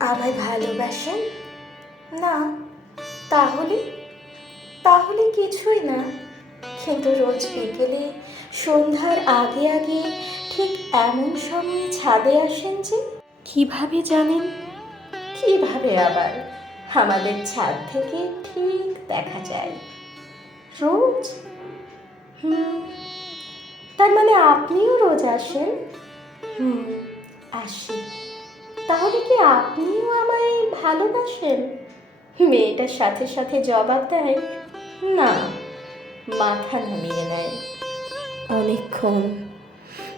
আমায় ভালোবাসেন? না। তাহলে? তাহলে কিছুই না। কিন্তু রোজ বিকেলে সন্ধ্যার আগে আগে ঠিক এমন সময়ে ছাদে আসেন যে? কিভাবে জানেন? কিভাবে আবার? আমাদের ছাদ থেকে ঠিক দেখা যায়। রোজ? হুম। তার মানে আপনিও রোজ আসেন? হুম, আসি। তাহলে কি আপনিও আমায় ভালোবাসেন? মেয়েটার সাথে সাথে জবাব দেয়, না। মাথা নামিয়ে নেয়। অনেকক্ষণ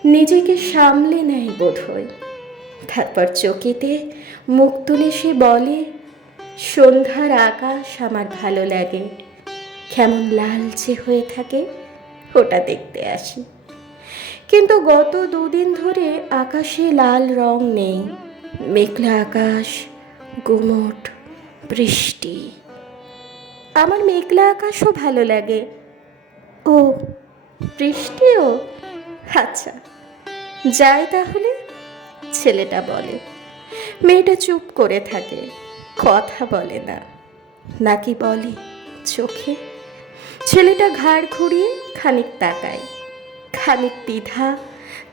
নিজেকে সামলে নেয় বোধহয়। তারপর চকিতে মুখ তুলে সে বলে, সন্ধ্যার আকাশ আমার ভালো লাগে। কেমন লালচে হয়ে থাকে, ওটা দেখতে আসি। কিন্তু গত দুদিন ধরে আকাশে লাল রং নেই। মেঘলা আকাশ, গুমট, বৃষ্টি। আমার মেঘলা আকাশও ভালো লাগে। ও, বৃষ্টিও? আচ্ছা, যাই তাহলে, ছেলেটা বলে। মেয়েটা চুপ করে থাকে, কথা বলে না। নাকি বলে চোখে? ছেলেটা ঘাড় ঘুরিয়ে খানিক তাকায়, খানিক দ্বিধা,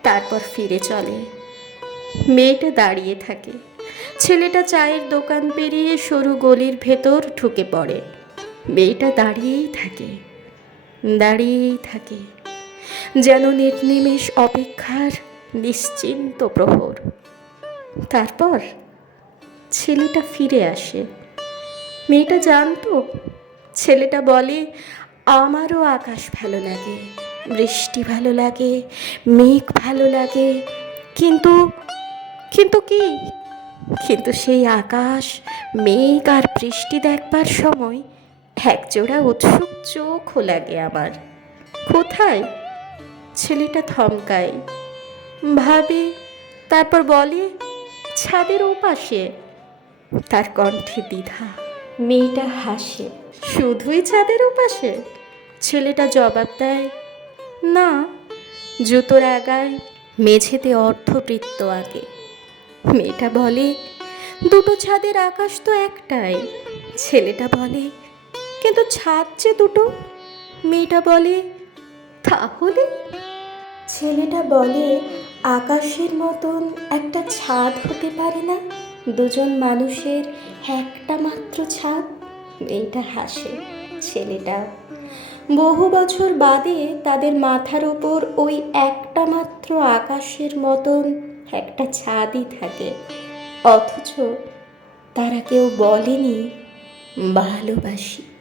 তারপর ফিরে চলে। মেয়েটা দাঁড়িয়ে থাকে। ছেলেটা চায়ের দোকান পেরিয়ে সরু গলির ভেতর ঢুকে পড়ে। মেয়েটা দাঁড়িয়েই থাকে, দাঁড়িয়েই থাকে, যেন নির্নিমেষ অপেক্ষার নিশ্চিন্ত প্রহর। তারপর ছেলেটা ফিরে আসে। মেয়েটা জানতো। ছেলেটা বলে, আমারও আকাশ ভালো লাগে, বৃষ্টি ভালো লাগে, মেঘ ভালো লাগে, কিন্তু কিন্তু কি? কিন্তু সেই আকাশ, মেঘ আর বৃষ্টি দেখবার সময় একজোড়া উৎসুক চোখও লাগে আমার। কোথায়? ছেলেটা থমকায়, ভাবে, তারপর বলে, ছাদের ওপাশে। তার কণ্ঠে দ্বিধা। মেয়েটা হাসে, শুধুই ছাদের ওপাশে? ছেলেটা জবাব দেয়, না। জুতোর আগায় মেঝেতে অর্ধবৃত্ত আঁকে। মেয়েটা বলে, দুটো ছাদের আকাশ তো একটাই। ছেলেটা বলে, কিন্তু ছাদ যে দুটো। মেয়েটা বলে, তাহলে? ছেলেটা বলে, আকাশের মতন একটা ছাদ হতে পারে না দুজন মানুষের একটা মাত্র ছাদ? মেয়েটা হাসে, ছেলেটা। বহু বছর বাদে তাদের মাথার ওপর ওই একটা মাত্র আকাশের মতন একটা ছাদই থাকে, অথচ তারা কেউ বলেনি ভালোবাসি।